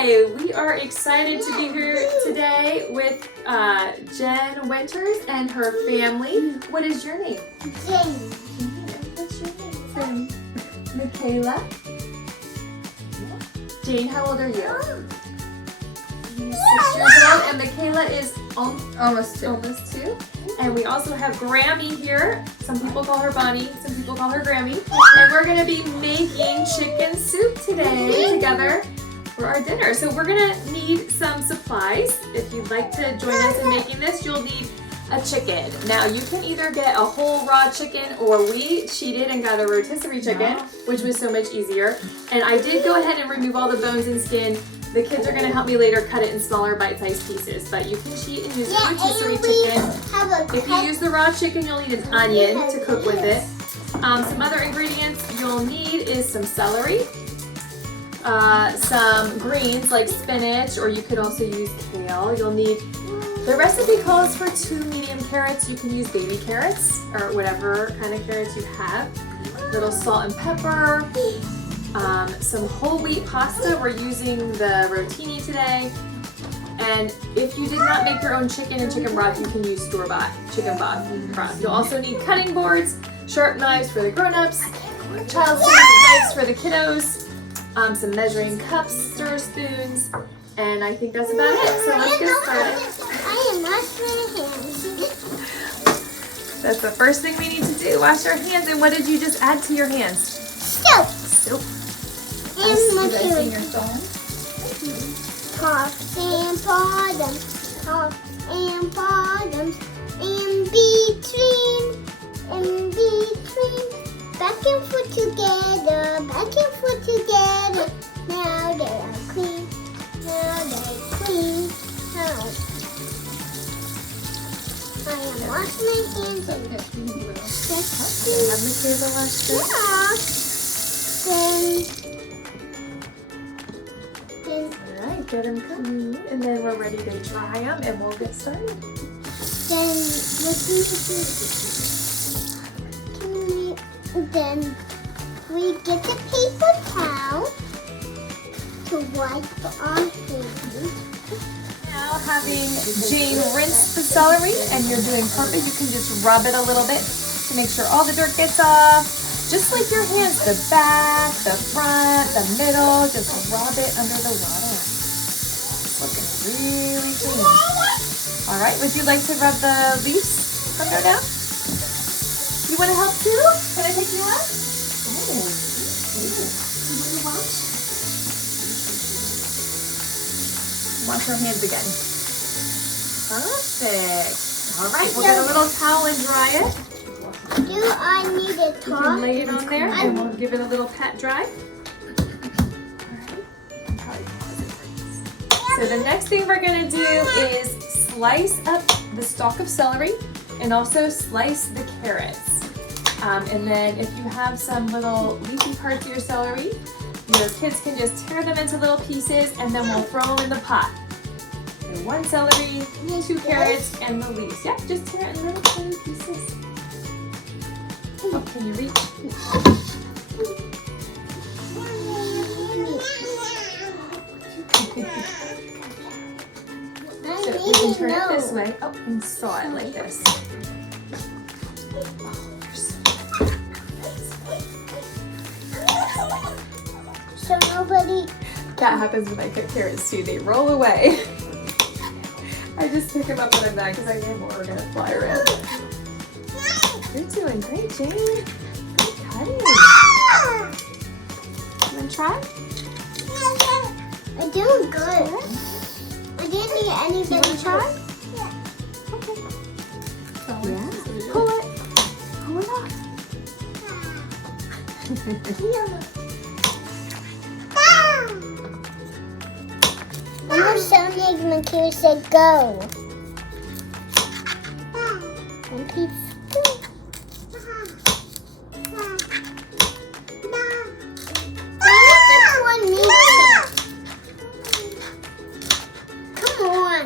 Hi, we are excited to be here today with Jen Winters and her family. What is your name? Jane. What's your name? Michaela. Jane, how old are you? 6 years old, and Michaela is almost two. And we also have Grammy here. Some people call her Bonnie, some people call her Grammy. And we're gonna be making chicken soup today together for our dinner. So we're gonna need some supplies. If you'd like to join us in making this, you'll need a chicken. Now you can either get a whole raw chicken, or we cheated and got a rotisserie chicken, which was so much easier. And I did go ahead and remove all the bones and skin. The kids are gonna help me later cut it in smaller bite-sized pieces, but you can cheat and use the rotisserie chicken. If you use the raw chicken, you'll need an onion to cook with it. Some other ingredients you'll need is some celery, some greens like spinach, or you could also use kale. You'll need, the recipe calls for 2 medium carrots. You can use baby carrots or whatever kind of carrots you have. A little salt and pepper. Some whole wheat pasta. We're using the rotini today. And if you did not make your own chicken and chicken broth, you can use store-bought chicken broth. You'll also need cutting boards, sharp knives for the grown-ups, child knives for the kiddos, some measuring cups, stir spoons, and I think that's about it. So let's get started. I am washing my hands. That's the first thing we need to do, wash our hands. And what did you just add to your hands? Soap. Soap. And my sing your song? Tops and bottoms, tops and bottoms, in between, back and forth together, back and forth together. Now they are clean, now they're clean. Now I am washing my hands and Have Michaela wash your Alright, get them clean, and then we're ready to dry them, and we'll get started. Then we get the paper towel to wipe our hands. Now, having Jane rinse the celery, and you're doing perfect, you can just rub it a little bit to make sure all the dirt gets off. Just like your hands, the back, the front, the middle, just rub it under the water. Looking really clean. All right, would you like to rub the leaves under now? You want to help too? Can I take you out? Oh, you want to wash? Wash our hands again. Perfect. All right, we'll get a little towel and dry it. Do I need a You top? can lay it on there and we'll give it a little pat dry. So the next thing we're going to do is slice up the stalk of celery and also slice the carrots. And then if you have some little leafy parts of your celery, your kids can just tear them into little pieces, and then we'll throw them in the pot. So 1 celery, 2 carrots, and the leaves. Yep, just tear it in little tiny pieces. Oh, can you reach? So we can turn it this way. Oh, and saw it like this. So nobody. That happens when I cook carrots too. They roll away. I just pick them up when I'm done because I know more are gonna fly around. You're doing great, Jane. Good cutting. You wanna try? I'm doing good. I didn't need anybody. You wanna try? Yeah. Okay. Yeah. Pull it. Pull it off. Remember Sonic when Kira said go? And Pete's come on.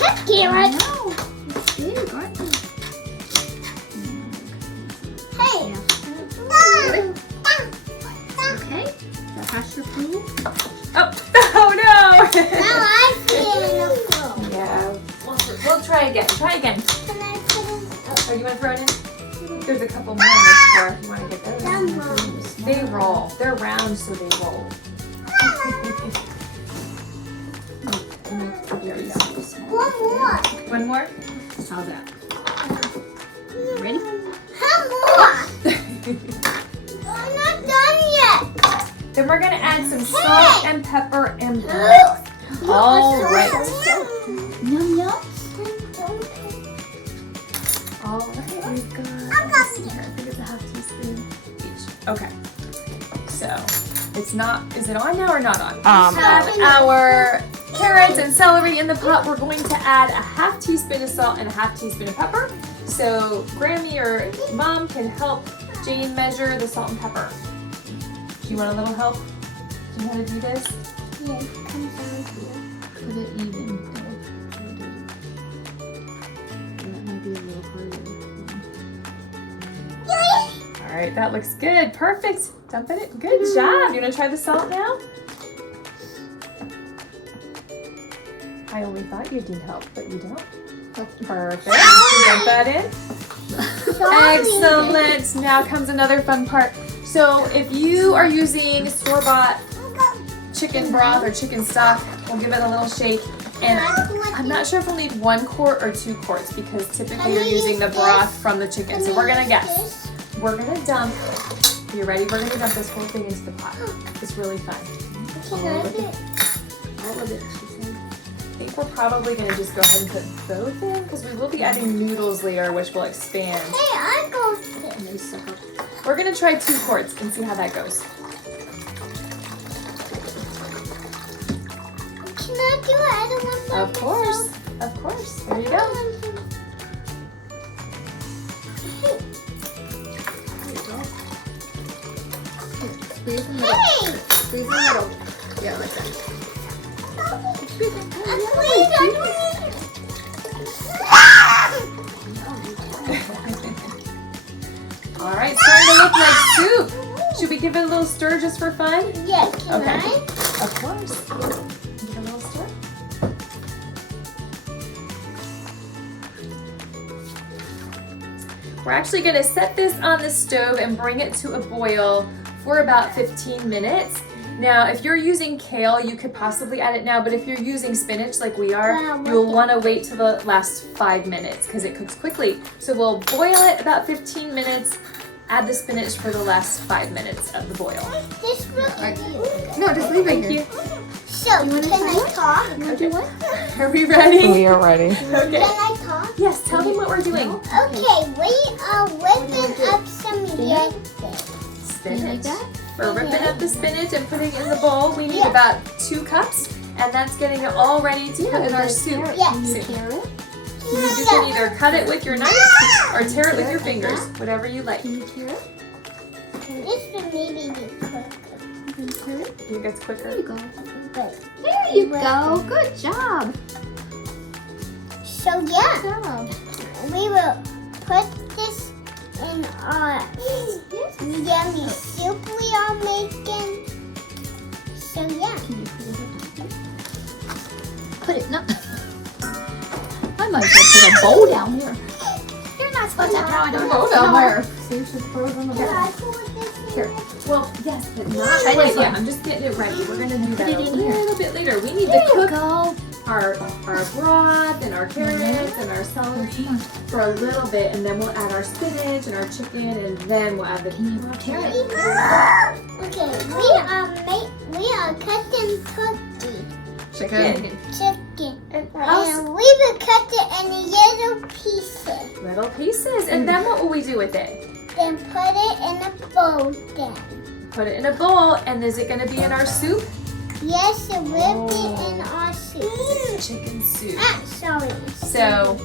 Let's Kira. No, it's big, aren't they? Hey. Okay, so hash your food. Oh, Try again. Can I put them? Oh, you want to throw it in? There's a couple more on the floor if you want to get those. They roll. They're round, so they roll. Here we go. One more. One more? How's that? Ready? How more? I'm not done yet. Then we're going to add some salt and pepper and broth. All right. Yum yum. All right, we've got, here, I think it's a half teaspoon each. Okay, so it's not, is it on now or not on? We have our carrots and celery in the pot. We're going to add a half teaspoon of salt and a half teaspoon of pepper. So Grammy or Mom can help Jane measure the salt and pepper. Do you want a little help? Do you know how to do this? Yeah, it comes down here. Put it even. That might be a little harder. All right, that looks good. Perfect. Dump it. Good job. You want to try the salt now? I only thought you did help, but you don't. Perfect. Dump that in. Excellent. Now comes another fun part. So if you are using store-bought chicken broth or chicken stock, we'll give it a little shake. And I'm not sure if we'll need 1 quart or 2 quarts because typically you're using the broth from the chicken. So we're gonna guess. We're gonna dump, you ready? We're gonna dump this whole thing into the pot. It's really fun. Can I do it? All of it, she said. I think we're probably gonna just go ahead and put both in because we will be adding noodles later, which will expand. Hey, I go And they suck up. We're gonna try 2 quarts and see how that goes. Can I do it? I don't want Of course, of course. There you go. Squeeze in the middle. Hey! Squeeze in the middle. Yeah, like that. All right, starting to look like soup. Should we give it a little stir just for fun? Yeah, can Okay. I? Of course. Give it a little stir. We're actually going to set this on the stove and bring it to a boil for about 15 minutes. Now, if you're using kale, you could possibly add it now, but if you're using spinach like we are, you'll want to wait till the last 5 minutes because it cooks quickly. So we'll boil it about 15 minutes, add the spinach for the last 5 minutes of the boil. This will do. No, just leave it Thank here. you. So, can I talk? Okay. Are we ready? We are ready. Can Okay. I talk? Yes, tell them what we're doing. Okay, we are whipping up some lettuce. Spinach. We're ripping up the spinach and putting it in the bowl. We need about 2 cups, and that's getting it all ready to put in our soup. Yeah. Soup. Carrot? You can either cut it with your knife or tear it with your fingers, whatever you like. Can you tear it? This will maybe be quicker. Can you tear it? I think that's There quicker. you go. But, There you go. Good job. so yeah, Good job. we will put this in our yummy soup we are making. So yeah. Can you put it up? I might as well put a bowl down here. You're not supposed to throw it on the bowl down there. So you should throw it on the Can bowl. I put this in Here. there? Well, yes, but not Try right this yet. one. I'm just getting it ready. We're gonna do that Put it a in here. little bit later. We need There to you cook go. our broth and our carrots and our celery for a little bit, and then we'll add our spinach and our chicken, and then we'll add the carrot. Okay, we are cutting turkey Chicken. chicken. And And we will cut it in little pieces. little pieces. And then what will we do with it? Then put it in a bowl then. Put it in a bowl, and is it gonna be in our soup? Yes, it will be in our soup. Chicken soup. Sorry. So,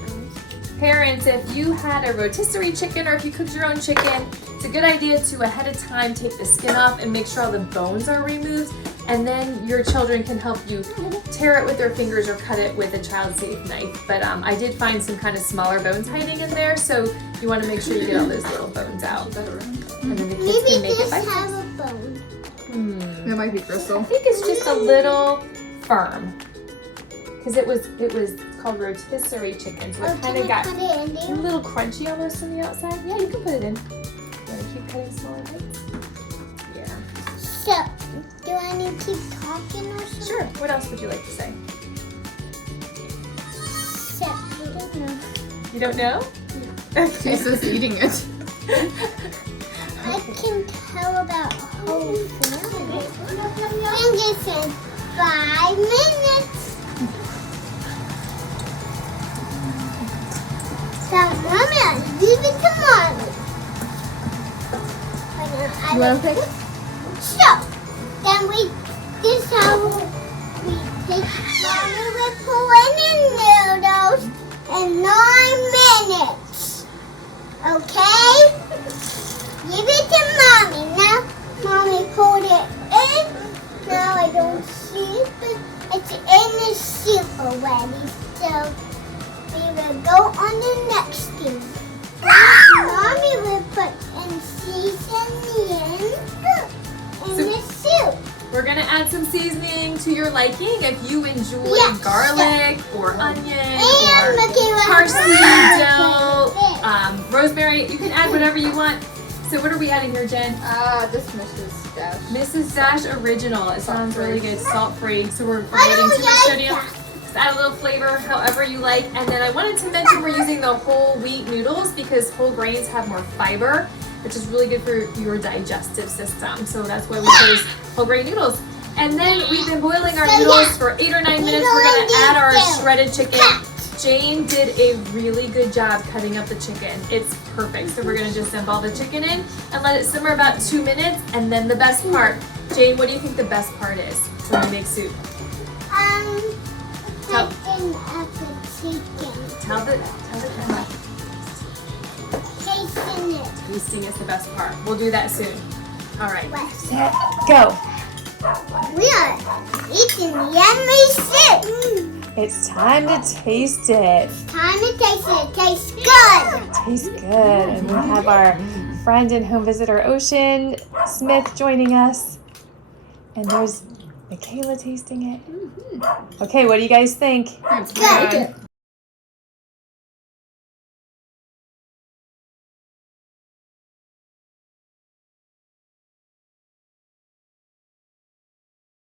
parents, if you had a rotisserie chicken or if you cooked your own chicken, it's a good idea to ahead of time take the skin off and make sure all the bones are removed, and then your children can help you tear it with their fingers or cut it with a child-safe knife. But I did find some kind of smaller bones hiding in there, so you want to make sure you get all those little bones out. And then the kids Maybe can make it this by have a bone. Hmm. That might be Crystal. I think it's just a little firm. because it was called rotisserie chicken, so it kind of got put it in a there? little crunchy almost on the outside. Yeah, you can put it in. You want to keep cutting smaller bits? Yeah. So, do I need to keep talking or something? Sure. What else would you like to say? So, I don't know. You don't know? She's just eating it. I can tell about whole family. And just in 5 minutes. So, Mommy, leave it to Mommy. You want to pick? So, then this is how we take Mommy will pull in noodles in 9 minutes. Okay? Give it to Mommy. Now, Mommy pulled it in. Now I don't see it, but it's in the soup already. So, we will go on the next thing. Mommy will put in seasoning in the soup. We're gonna add some seasoning to your liking. If you enjoy Yes. garlic or onion And or Michaela parsley, has dill, rosemary, you can add whatever you want. So what are we adding here, Jen? This Mrs. Dash. Mrs. Dash Original. It sounds really good, salt-free. So we're I getting don't too much like sodium. that. Just add a little flavor, however you like. And then I wanted to mention we're using the whole wheat noodles because whole grains have more fiber, which is really good for your digestive system. So that's why we chose whole grain noodles. And then we've been boiling our noodles for 8 or 9 minutes. We're gonna add our shredded chicken. Jane did a really good job cutting up the chicken. It's perfect. So we're gonna just dump all the chicken in and let it simmer about 2 minutes. And then the best part, Jane, what do you think the best part is when you make soup? Taking up the chicken. Tell the camera. Tasting it. Tasting is the best part. We'll do that soon. All right. Set. Go. We are eating yummy soup. It's time to taste it. Time to taste it. It tastes good. Tastes good. And we have our friend and home visitor, Ocean Smith, joining us. And there's Michaela tasting it. Okay, what do you guys think? It's Good. good.